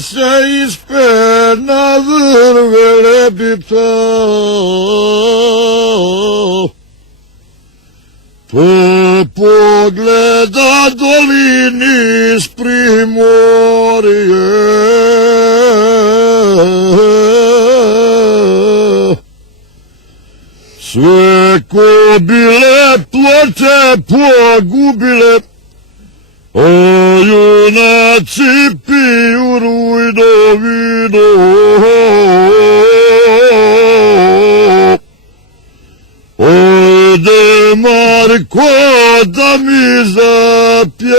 se ispe na vrh Velebita, pa pogleda dolini s primorje. Sve kobile ploče pogubile, a junaci piju rujno vino. Ojde Marko da mi zapjevamo.